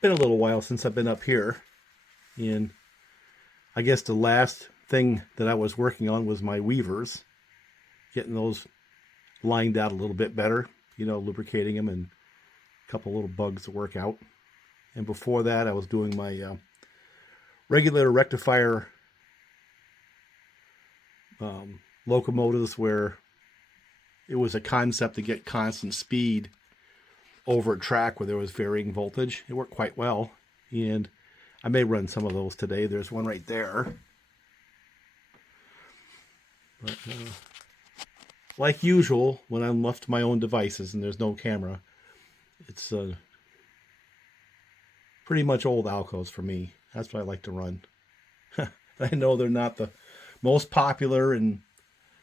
been a little while since I've been up here, and I guess the last thing that I was working on was my weavers, getting those lined out a little bit better, lubricating them and a couple little bugs to work out. And before that, I was doing my regulator rectifier locomotives where it was a concept to get constant speed over a track where there was varying voltage. It worked quite well, and I may run some of those today. There's one right there. But like usual, when I'm left to my own devices and there's no camera, it's pretty much old Alcos for me. That's what I like to run. I know they're not the most popular and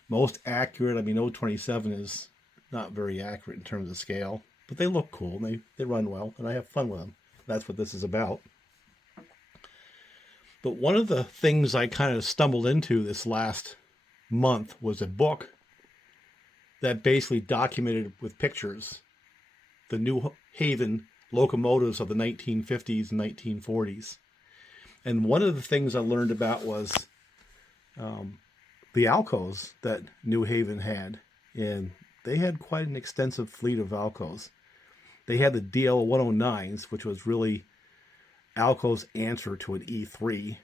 most accurate. I mean, O-27 is not very accurate in terms of scale, but they look cool and they run well, and I have fun with them. That's what this is about. But one of the things I kind of stumbled into this last month was a book that basically documented with pictures the New Haven locomotives of the 1950s and 1940s. And one of the things I learned about was the Alcos that New Haven had. And they had quite an extensive fleet of Alcos. They had the DL-109s, which was really Alco's answer to an E3.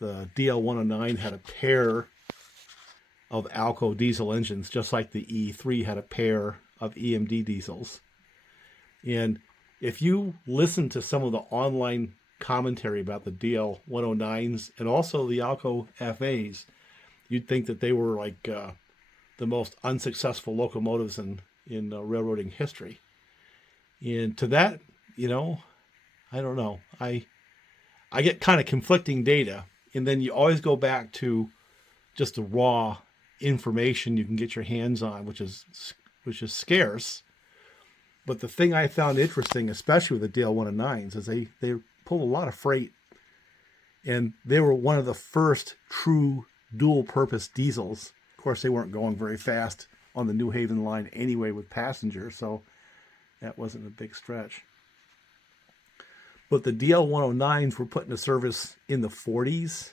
The DL-109 had a pair of Alco diesel engines, just like the E3 had a pair of EMD diesels. And if you listen to some of the online commentary about the DL-109s and also the Alco FAs, you'd think that they were like the most unsuccessful locomotives in railroading history. And to that, I don't know. I get kind of conflicting data, and then you always go back to just the raw information you can get your hands on, which is scarce. But the thing I found interesting, especially with the DL-109s, is they pull a lot of freight, and they were one of the first true dual-purpose diesels. Of course, they weren't going very fast on the New Haven line anyway with passengers, so that wasn't a big stretch. But the DL-109s were put into service in the 40s,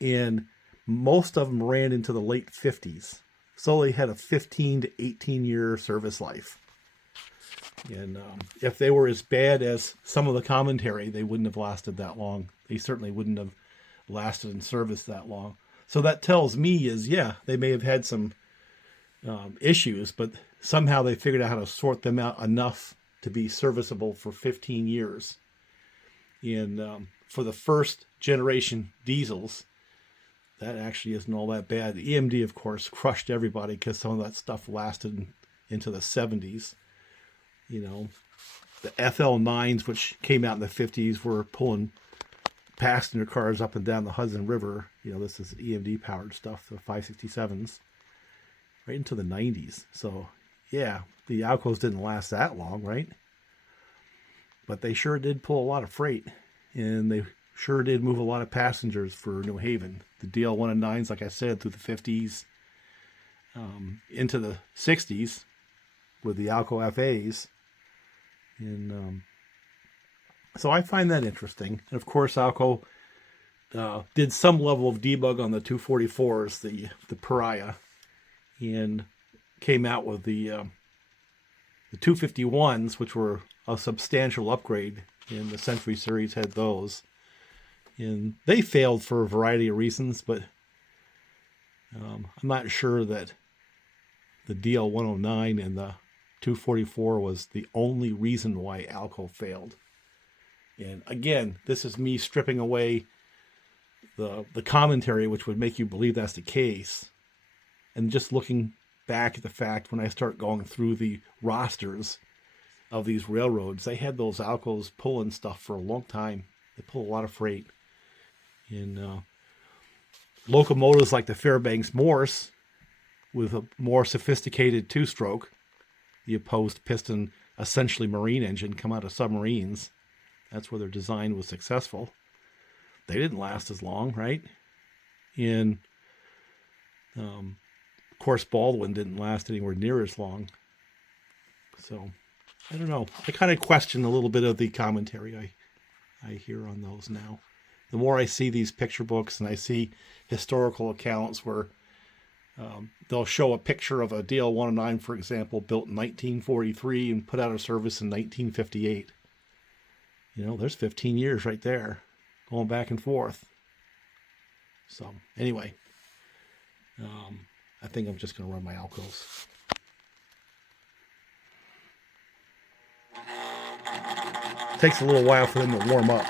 and most of them ran into the late 50s. So they had a 15 to 18 year service life. And if they were as bad as some of the commentary, they wouldn't have lasted that long. They certainly wouldn't have lasted in service that long. So that tells me they may have had some issues, but somehow they figured out how to sort them out enough to be serviceable for 15 years. And for the first generation diesels, that actually isn't all that bad. The EMD, of course, crushed everybody because some of that stuff lasted into the 70s. The FL-9s, which came out in the 50s, were pulling passenger cars up and down the Hudson River. This is EMD powered stuff, the 567s, right into the 90s. So, yeah, the Alcos didn't last that long, right? But they sure did pull a lot of freight, and they sure did move a lot of passengers for New Haven. The DL-109s, like I said, through the 50s, into the 60s with the Alco FAs. And so I find that interesting. And of course, Alco did some level of debug on the 244s, the Pariah, and came out with the 251s, which were a substantial upgrade. And the Century Series had those. And they failed for a variety of reasons, but I'm not sure that the DL-109 and the 244 was the only reason why Alco failed. And again, this is me stripping away the commentary, which would make you believe that's the case, and just looking back at the fact when I start going through the rosters of these railroads, they had those Alcos pulling stuff for a long time. They pull a lot of freight. And locomotives like the Fairbanks Morse, with a more sophisticated two-stroke, the opposed piston, essentially marine engine, come out of submarines. That's where their design was successful. They didn't last as long, right? And of course, Baldwin didn't last anywhere near as long. So I don't know. I kind of question a little bit of the commentary I hear on those now. The more I see these picture books and I see historical accounts where they'll show a picture of a DL-109, for example, built in 1943 and put out of service in 1958. You know, there's 15 years right there going back and forth. So anyway, I think I'm just going to run my Alcos. It takes a little while for them to warm up.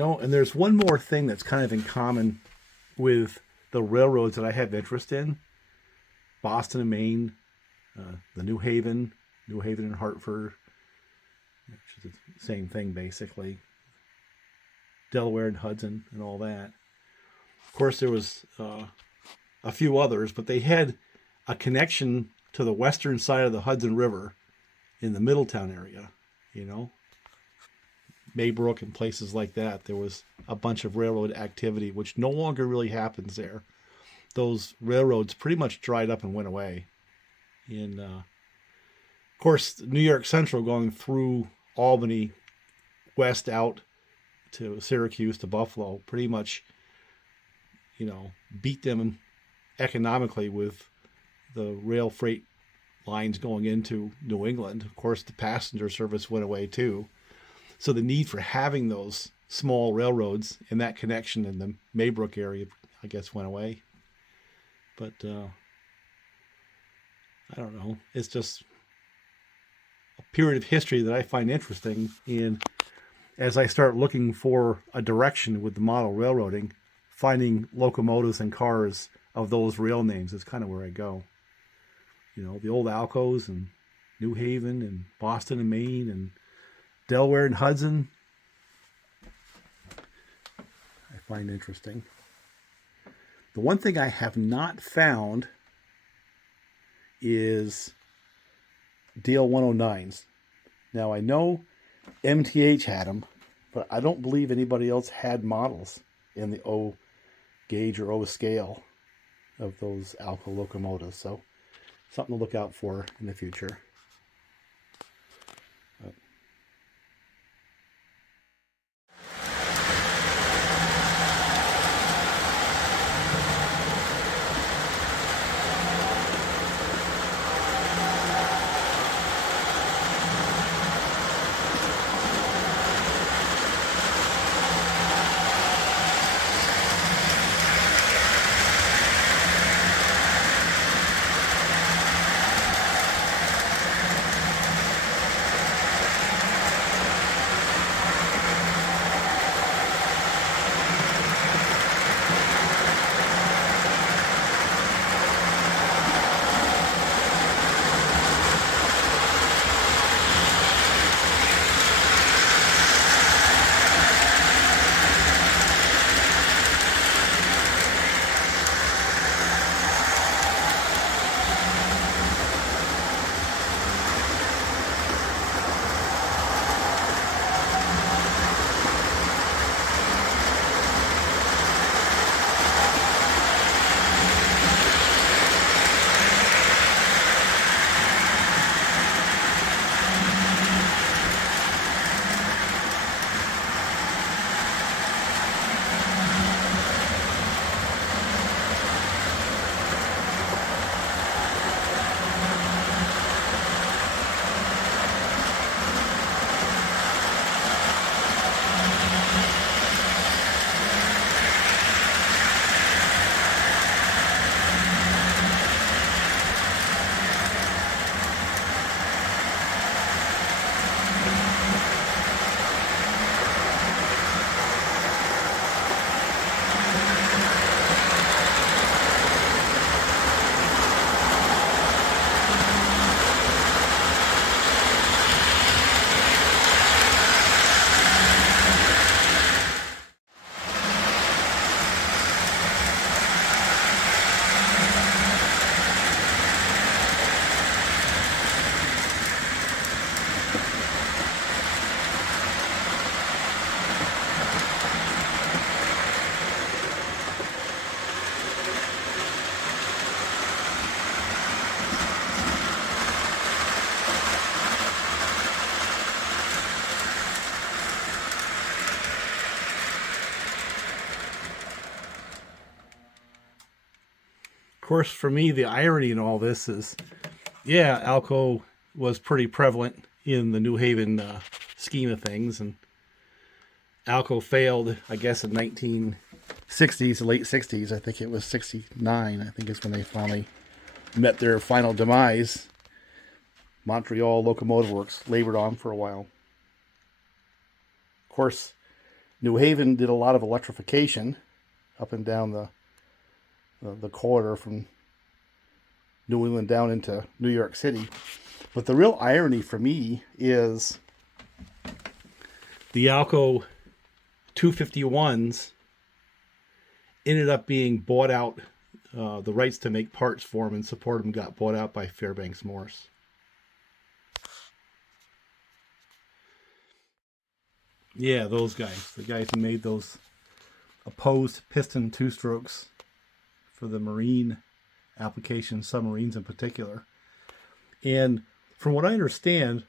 And there's one more thing that's kind of in common with the railroads that I have interest in. Boston and Maine, the New Haven and Hartford, which is the same thing basically. Delaware and Hudson and all that. Of course, there was a few others, but they had a connection to the western side of the Hudson River in the Middletown area, Maybrook and places like that. There was a bunch of railroad activity, which no longer really happens there. Those railroads pretty much dried up and went away. And of course, New York Central going through Albany, west out to Syracuse to Buffalo, pretty much, beat them economically with the rail freight lines going into New England. Of course, the passenger service went away too. So the need for having those small railroads and that connection in the Maybrook area, I guess, went away. But I don't know. It's just a period of history that I find interesting. And as I start looking for a direction with the model railroading, finding locomotives and cars of those rail names is kind of where I go. The old Alcos and New Haven and Boston and Maine and Delaware and Hudson, I find interesting. The one thing I have not found is DL-109s. Now I know MTH had them, but I don't believe anybody else had models in the O gauge or O scale of those Alco locomotives. So something to look out for in the future. Of course, for me, the irony in all this is, yeah, Alco was pretty prevalent in the New Haven scheme of things, and Alco failed, I guess, in 1960s, late 60s. I think it was 69, I think is when they finally met their final demise. Montreal Locomotive Works labored on for a while. Of course, New Haven did a lot of electrification up and down the corridor from New England down into New York City. But the real irony for me is the Alco 251s ended up being bought out. The rights to make parts for them and support them got bought out by Fairbanks Morse. Yeah, those guys. The guys who made those opposed piston two-strokes for the marine application, submarines in particular. And from what I understand,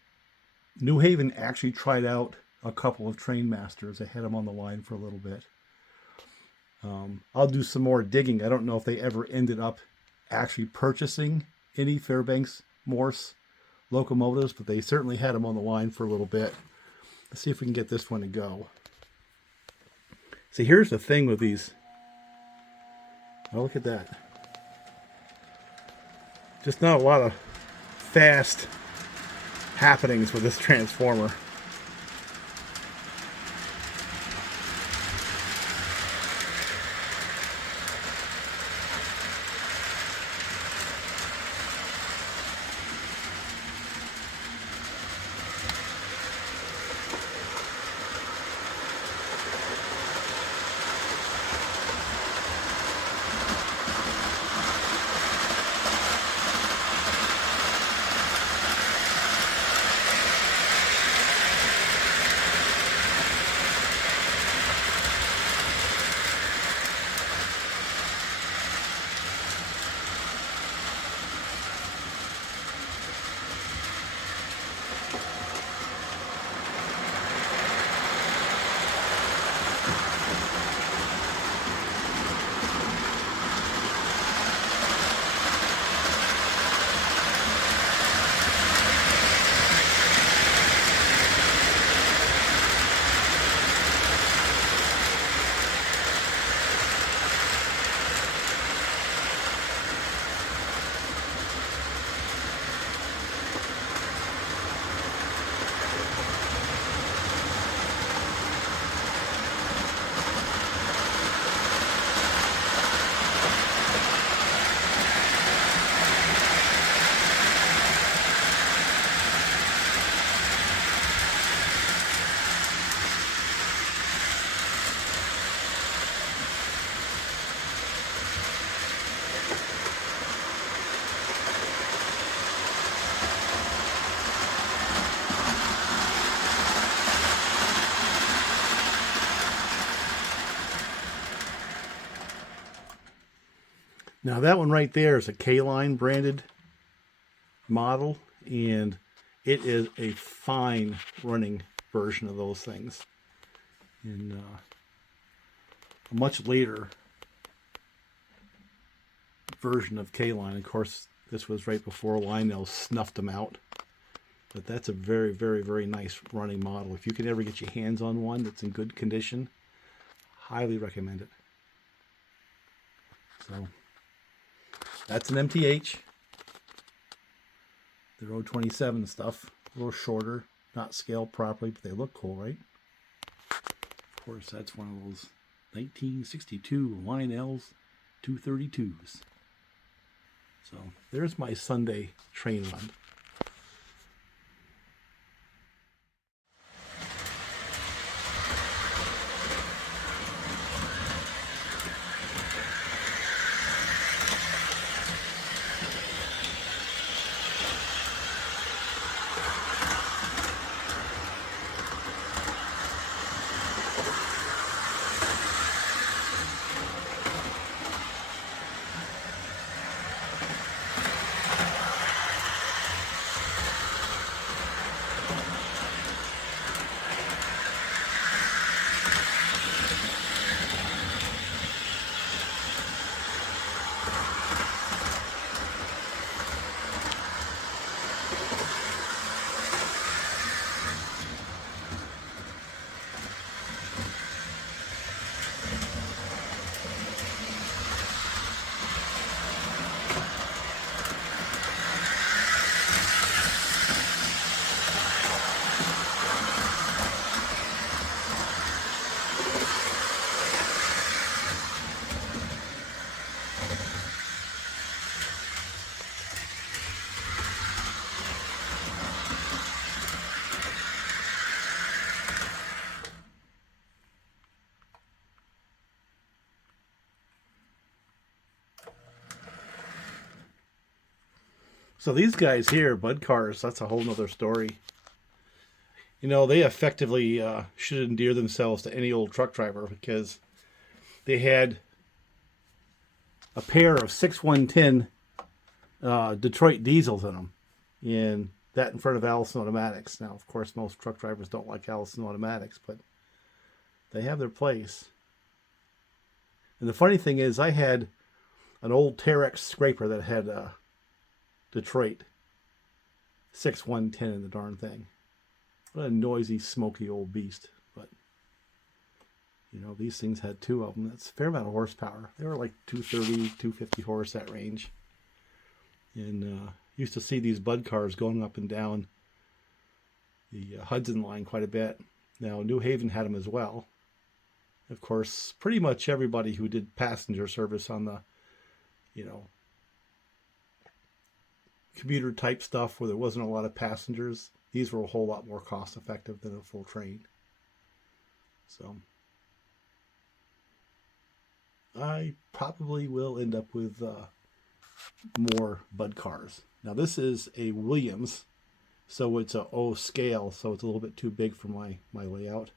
New Haven actually tried out a couple of train masters. They had them on the line for a little bit. I'll do some more digging. I don't know if they ever ended up actually purchasing any Fairbanks Morse locomotives, but they certainly had them on the line for a little bit. Let's see if we can get this one to go. See, here's the thing with these. Oh, look at that. Just not a lot of fast happenings with this transformer. Now that one right there is a K-Line branded model, and it is a fine running version of those things. In a much later version of K-Line, of course, this was right before Lionel snuffed them out. But that's a very, very, very nice running model. If you can ever get your hands on one that's in good condition, highly recommend it. So that's an MTH. They're O-27 stuff, a little shorter, not scaled properly, but they look cool, right? Of course, that's one of those 1962 Lionel's 232s. So there's my Sunday train run. So these guys here, Bud Cars, that's a whole nother story. You know, they effectively should endear themselves to any old truck driver because they had a pair of 6110 Detroit diesels in them, and that in front of Allison automatics. Now, of course, most truck drivers don't like Allison automatics, but they have their place. And the funny thing is, I had an old Terex scraper that had Detroit 6110 in the darn thing. What a noisy, smoky old beast. But, you know, these things had two of them. That's a fair amount of horsepower. They were like 230, 250 horse, that range. And used to see these Bud Cars going up and down the Hudson line quite a bit. Now, New Haven had them as well. Of course, pretty much everybody who did passenger service on the, you know, commuter type stuff where there wasn't a lot of passengers, these were a whole lot more cost effective than a full train. So I probably will end up with more Bud Cars. Now this is a Williams, so it's a O scale, so it's a little bit too big for my layout.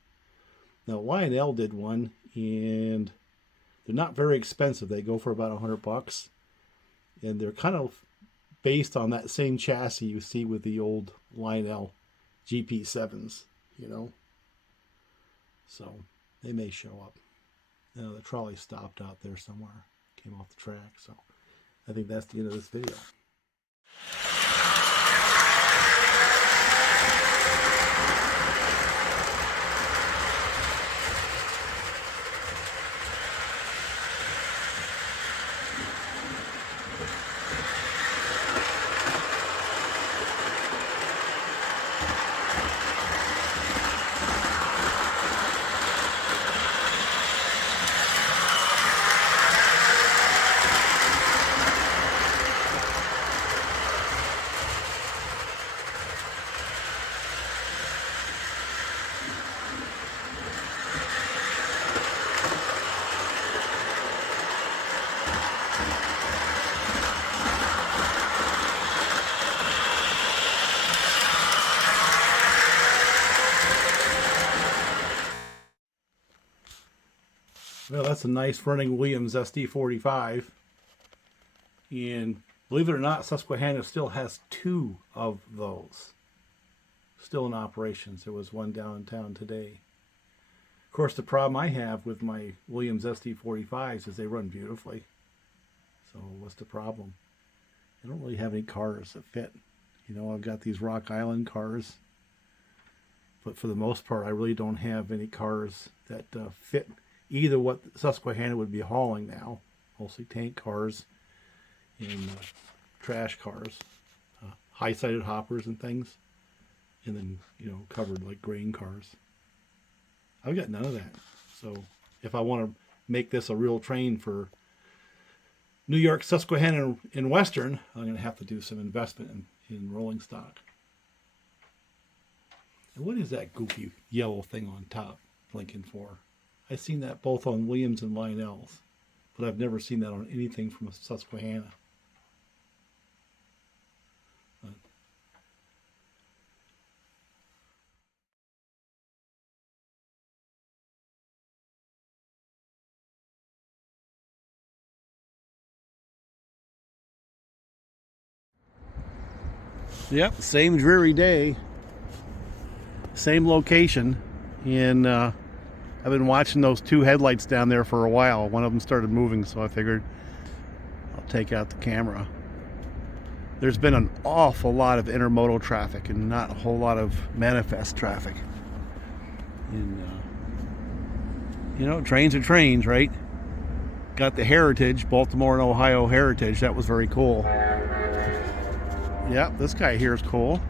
Now Lionel did one, and they're not very expensive. They go for about $100, and they're kind of based on that same chassis you see with the old Lionel GP7s, you know. So they may show up. Now the trolley stopped out there somewhere, came off the track. So I think that's the end of this video. Well, that's a nice running Williams SD45. And believe it or not, Susquehanna still has two of those still in operations. There was one downtown today. Of course, the problem I have with my Williams SD45s is they run beautifully. So what's the problem? I don't really have any cars that fit. You know, I've got these Rock Island cars, but for the most part, I really don't have any cars that fit either what Susquehanna would be hauling now, mostly tank cars and trash cars, high-sided hoppers and things, and then, you know, covered like grain cars. I've got none of that. So if I want to make this a real train for New York, Susquehanna, and Western, I'm going to have to do some investment in rolling stock. And what is that goofy yellow thing on top blinking for? I've seen that both on Williams and Lionel's, but I've never seen that on anything from a Susquehanna. Yep, same dreary day, same location, and I've been watching those two headlights down there for a while. One of them started moving, so I figured I'll take out the camera. There's been an awful lot of intermodal traffic and not a whole lot of manifest traffic. And, you know, trains are trains, right? Got the Heritage, Baltimore and Ohio Heritage. That was very cool. Yep, this guy here is cool.